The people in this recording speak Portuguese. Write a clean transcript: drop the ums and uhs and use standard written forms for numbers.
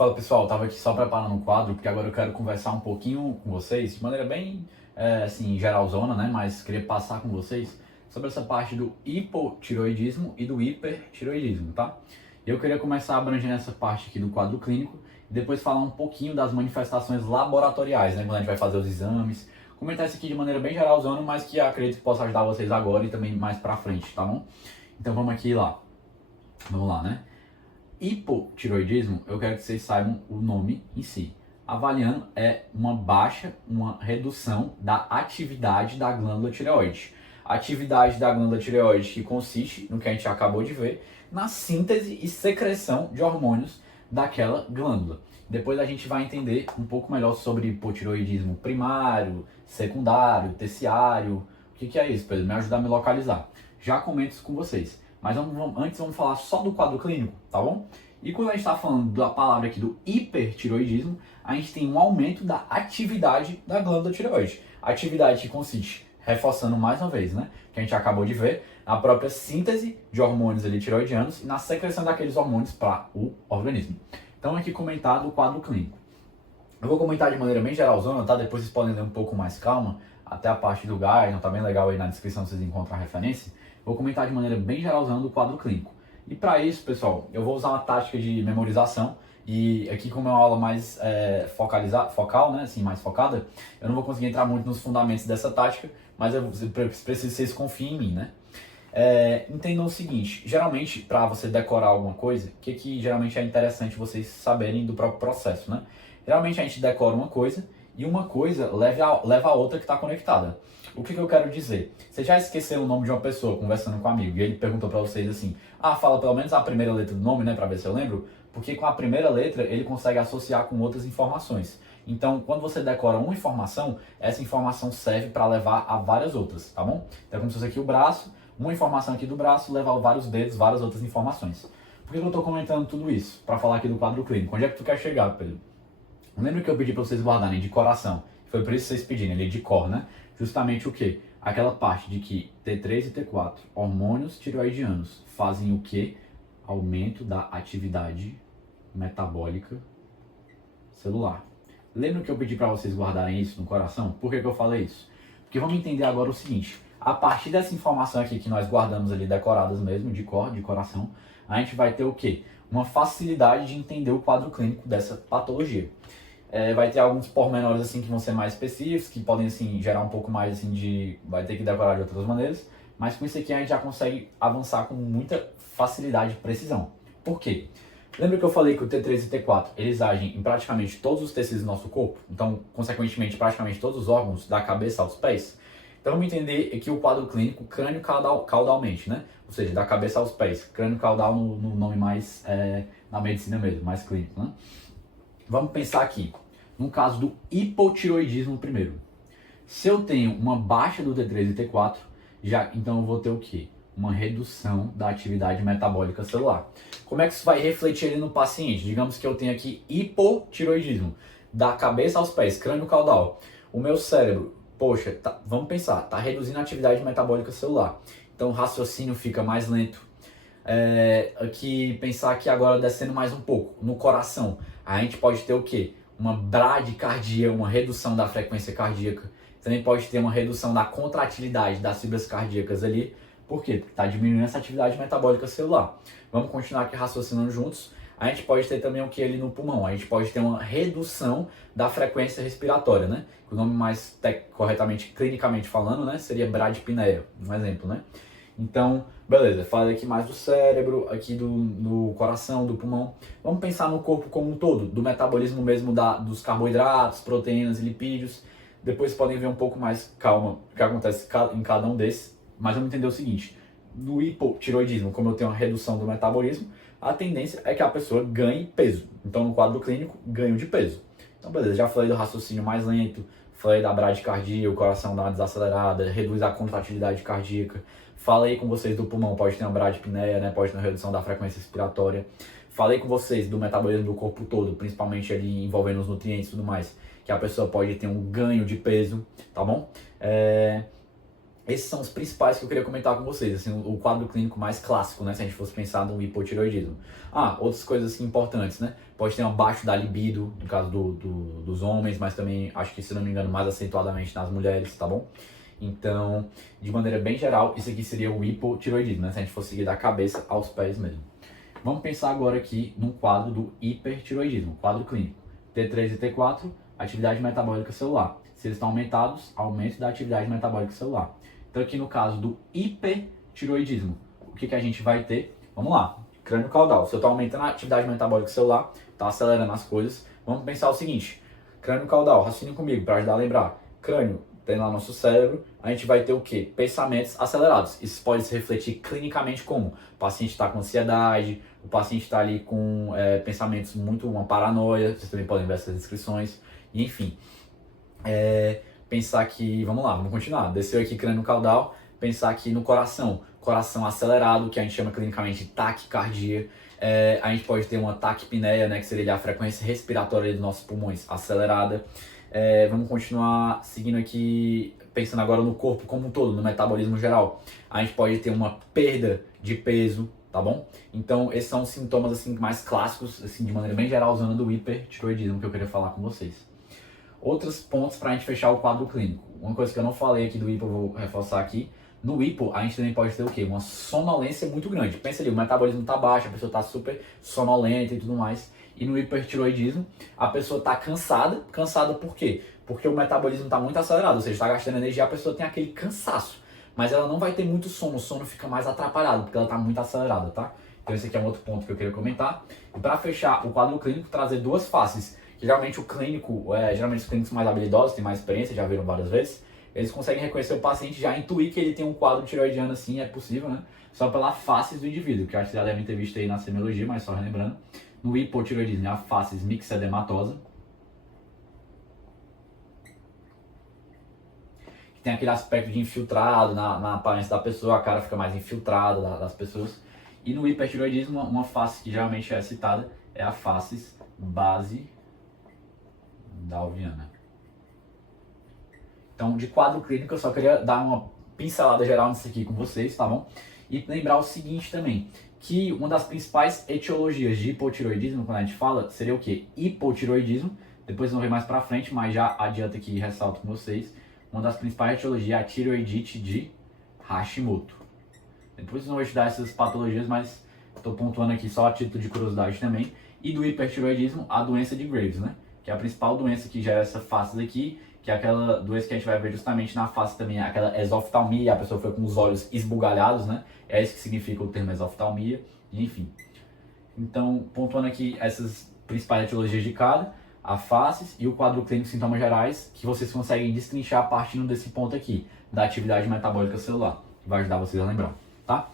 Fala pessoal, tava aqui só preparando um quadro, porque agora eu quero conversar um pouquinho com vocês, de maneira bem, assim, geralzona, né? Mas queria passar com vocês sobre essa parte do hipotiroidismo e do hipertiroidismo, tá? Eu queria começar abrangendo essa parte aqui do quadro clínico e depois falar um pouquinho das manifestações laboratoriais, né? Quando a gente vai fazer os exames, comentar isso aqui de maneira bem geralzona, mas que acredito que possa ajudar vocês agora e também mais pra frente, tá bom? Então vamos aqui lá. Vamos lá, né? Hipotiroidismo, eu quero que vocês saibam o nome em si. Avaliando é uma baixa, uma redução da atividade da glândula tireoide. A atividade da glândula tireoide que consiste, no que a gente acabou de ver, na síntese e secreção de hormônios daquela glândula. Depois a gente vai entender um pouco melhor sobre hipotiroidismo primário, secundário, terciário. O que é isso, Pedro? Me ajudar a me localizar. Já comento isso com vocês. Mas antes vamos falar só do quadro clínico, tá bom? E quando a gente está falando da palavra aqui do hipertiroidismo, a gente tem um aumento da atividade da glândula tireoide. Atividade que consiste, reforçando mais uma vez, né? Que a gente acabou de ver, na própria síntese de hormônios ali tireoidianos e na secreção daqueles hormônios para o organismo. Então aqui comentado o quadro clínico. Eu vou comentar de maneira bem geralzona, tá? Depois vocês podem ler um pouco mais calma, até a parte do Guy, tá bem legal aí na descrição vocês encontram a referência. Vou comentar de maneira bem geralzona do quadro clínico. E para isso, pessoal, eu vou usar uma tática de memorização. E aqui, como é uma aula mais focal, né, assim, mais focada, eu não vou conseguir entrar muito nos fundamentos dessa tática, mas eu preciso que vocês confiem em mim, né? Entendam o seguinte, geralmente, para você decorar alguma coisa, o que geralmente é interessante vocês saberem do próprio processo, né? Geralmente a gente decora uma coisa e uma coisa leva a outra que está conectada. O que eu quero dizer? Você já esqueceu o nome de uma pessoa conversando com um amigo e ele perguntou para vocês assim: fala pelo menos a primeira letra do nome, né, para ver se eu lembro? Porque com a primeira letra ele consegue associar com outras informações. Então, quando você decora uma informação, essa informação serve para levar a várias outras, tá bom? Então, como se fosse aqui o braço, uma informação aqui do braço leva a vários dedos, várias outras informações. Por que eu estou comentando tudo isso? Para falar aqui do quadro clínico. Onde é que tu quer chegar, Pedro? Lembra que eu pedi para vocês guardarem de coração? Foi por isso que vocês pediram, ele de cor, né? Justamente o quê? Aquela parte de que T3 e T4, hormônios tireoidianos, fazem o quê? Aumento da atividade metabólica celular. Lembra que eu pedi para vocês guardarem isso no coração? Por que eu falei isso? Porque vamos entender agora o seguinte. A partir dessa informação aqui que nós guardamos ali decoradas mesmo, de cor, de coração, a gente vai ter o quê? Uma facilidade de entender o quadro clínico dessa patologia. Vai ter alguns pormenores assim que vão ser mais específicos, que podem assim gerar um pouco mais assim de... vai ter que decorar de outras maneiras, mas com isso aqui a gente já consegue avançar com muita facilidade e precisão. Por quê? Lembra que eu falei que o T3 e T4, eles agem em praticamente todos os tecidos do nosso corpo? Então, consequentemente, praticamente todos os órgãos, da cabeça aos pés? Então, vamos entender aqui o quadro clínico crânio-caudalmente, né? Ou seja, da cabeça aos pés. Crânio-caudal no nome mais, na medicina mesmo, mais clínico, né? Vamos pensar aqui, no caso do hipotiroidismo primeiro. Se eu tenho uma baixa do T3 e T4, então eu vou ter o quê? Uma redução da atividade metabólica celular. Como é que isso vai refletir ali no paciente? Digamos que eu tenho aqui hipotiroidismo, da cabeça aos pés, crânio caudal. O meu cérebro, poxa, vamos pensar, está reduzindo a atividade metabólica celular. Então o raciocínio fica mais lento. Aqui, pensar aqui agora descendo mais um pouco, no coração, a gente pode ter o quê? Uma bradicardia, uma redução da frequência cardíaca. Também pode ter uma redução da contratilidade das fibras cardíacas ali. Por quê? Porque está diminuindo essa atividade metabólica celular. Vamos continuar aqui raciocinando juntos. A gente pode ter também o que ali no pulmão? A gente pode ter uma redução da frequência respiratória, né? O nome mais corretamente, clinicamente falando, né? Seria bradipneia, um exemplo, né? Então, beleza, falei aqui mais do cérebro, aqui do coração, do pulmão. Vamos pensar no corpo como um todo, do metabolismo mesmo dos carboidratos, proteínas e lipídios. Depois podem ver um pouco mais calma o que acontece em cada um desses. Mas vamos entender o seguinte, no hipotiroidismo, como eu tenho uma redução do metabolismo, a tendência é que a pessoa ganhe peso. Então, no quadro clínico, ganho de peso. Então, beleza, já falei do raciocínio mais lento, falei da bradicardia, o coração dá uma desacelerada, reduz a contratilidade cardíaca. Falei com vocês do pulmão, pode ter uma bradipneia, né? Pode ter uma redução da frequência respiratória. Falei com vocês do metabolismo do corpo todo, principalmente ali envolvendo os nutrientes e tudo mais, que a pessoa pode ter um ganho de peso, tá bom? esses são os principais que eu queria comentar com vocês, assim, o quadro clínico mais clássico, né, se a gente fosse pensar no hipotireoidismo. Outras coisas assim, importantes, né, pode ter um abaixo da libido, no caso dos homens, mas também, acho que, se não me engano, mais acentuadamente nas mulheres, tá bom? Então, de maneira bem geral, isso aqui seria o hipotireoidismo, né, se a gente fosse seguir da cabeça aos pés mesmo. Vamos pensar agora aqui no quadro do hipertireoidismo, quadro clínico. T3 e T4, atividade metabólica celular. Se eles estão aumentados, aumento da atividade metabólica celular. Então aqui no caso do hipertireoidismo, o que a gente vai ter? Vamos lá, crânio caudal. Se eu estou aumentando a atividade metabólica celular, está acelerando as coisas. Vamos pensar o seguinte, crânio caudal, raciocinem comigo para ajudar a lembrar. Crânio, tem lá nosso cérebro, a gente vai ter o quê? Pensamentos acelerados. Isso pode se refletir clinicamente como? O paciente está com ansiedade, o paciente está ali com pensamentos uma paranoia, vocês também podem ver essas descrições, e enfim. Pensar que, vamos lá, vamos continuar. Desceu aqui crânio caudal, pensar aqui no coração. Coração acelerado, que a gente chama clinicamente de taquicardia. A gente pode ter uma taquipneia, né, que seria a frequência respiratória dos nossos pulmões acelerada. Vamos continuar seguindo aqui, pensando agora no corpo como um todo, no metabolismo geral. A gente pode ter uma perda de peso, tá bom? Então, esses são os sintomas assim, mais clássicos, assim, de maneira bem geral, usando do hipertireoidismo que eu queria falar com vocês. Outros pontos para a gente fechar o quadro clínico. Uma coisa que eu não falei aqui do hipo, eu vou reforçar aqui. No hipo, a gente também pode ter o quê? Uma sonolência muito grande. Pensa ali, o metabolismo está baixo, a pessoa está super sonolenta e tudo mais. E no hipertireoidismo, a pessoa está cansada. Cansada por quê? Porque o metabolismo está muito acelerado, ou seja, está gastando energia, a pessoa tem aquele cansaço. Mas ela não vai ter muito sono, o sono fica mais atrapalhado, porque ela está muito acelerada, tá? Então esse aqui é um outro ponto que eu queria comentar. E para fechar o quadro clínico, trazer duas faces. Geralmente o clínico, geralmente os clínicos mais habilidosos, têm mais experiência, já viram várias vezes, eles conseguem reconhecer o paciente, já intuir que ele tem um quadro tireoidiano assim, é possível, né? Só pela face do indivíduo, que eu acho que já devem ter visto aí na semiologia, mas só relembrando. No hipotireoidismo, a face mixedematosa, que tem aquele aspecto de infiltrado na aparência da pessoa, a cara fica mais infiltrada das pessoas. E no hipertireoidismo, uma face que geralmente é citada é a face base-dalviana. Então, de quadro clínico, eu só queria dar uma pincelada geral nisso aqui com vocês, tá bom? E lembrar o seguinte também, que uma das principais etiologias de hipotireoidismo, quando a gente fala, seria o quê? Hipotireoidismo. Depois vamos ver mais pra frente, mas já adianta aqui e ressalto com vocês. Uma das principais etiologias é a tireoidite de Hashimoto. Depois não vou estudar essas patologias, mas estou pontuando aqui só a título de curiosidade também. E do hipertireoidismo, a doença de Graves, né? Que é a principal doença que gera essa face aqui, que é aquela doença que a gente vai ver justamente na face também, aquela exoftalmia, a pessoa foi com os olhos esbugalhados, né? É isso que significa o termo exoftalmia, enfim. Então, pontuando aqui essas principais etiologias de cada, a faces e o quadro clínico sintomas gerais, que vocês conseguem destrinchar partindo desse ponto aqui, da atividade metabólica celular, que vai ajudar vocês a lembrar, tá?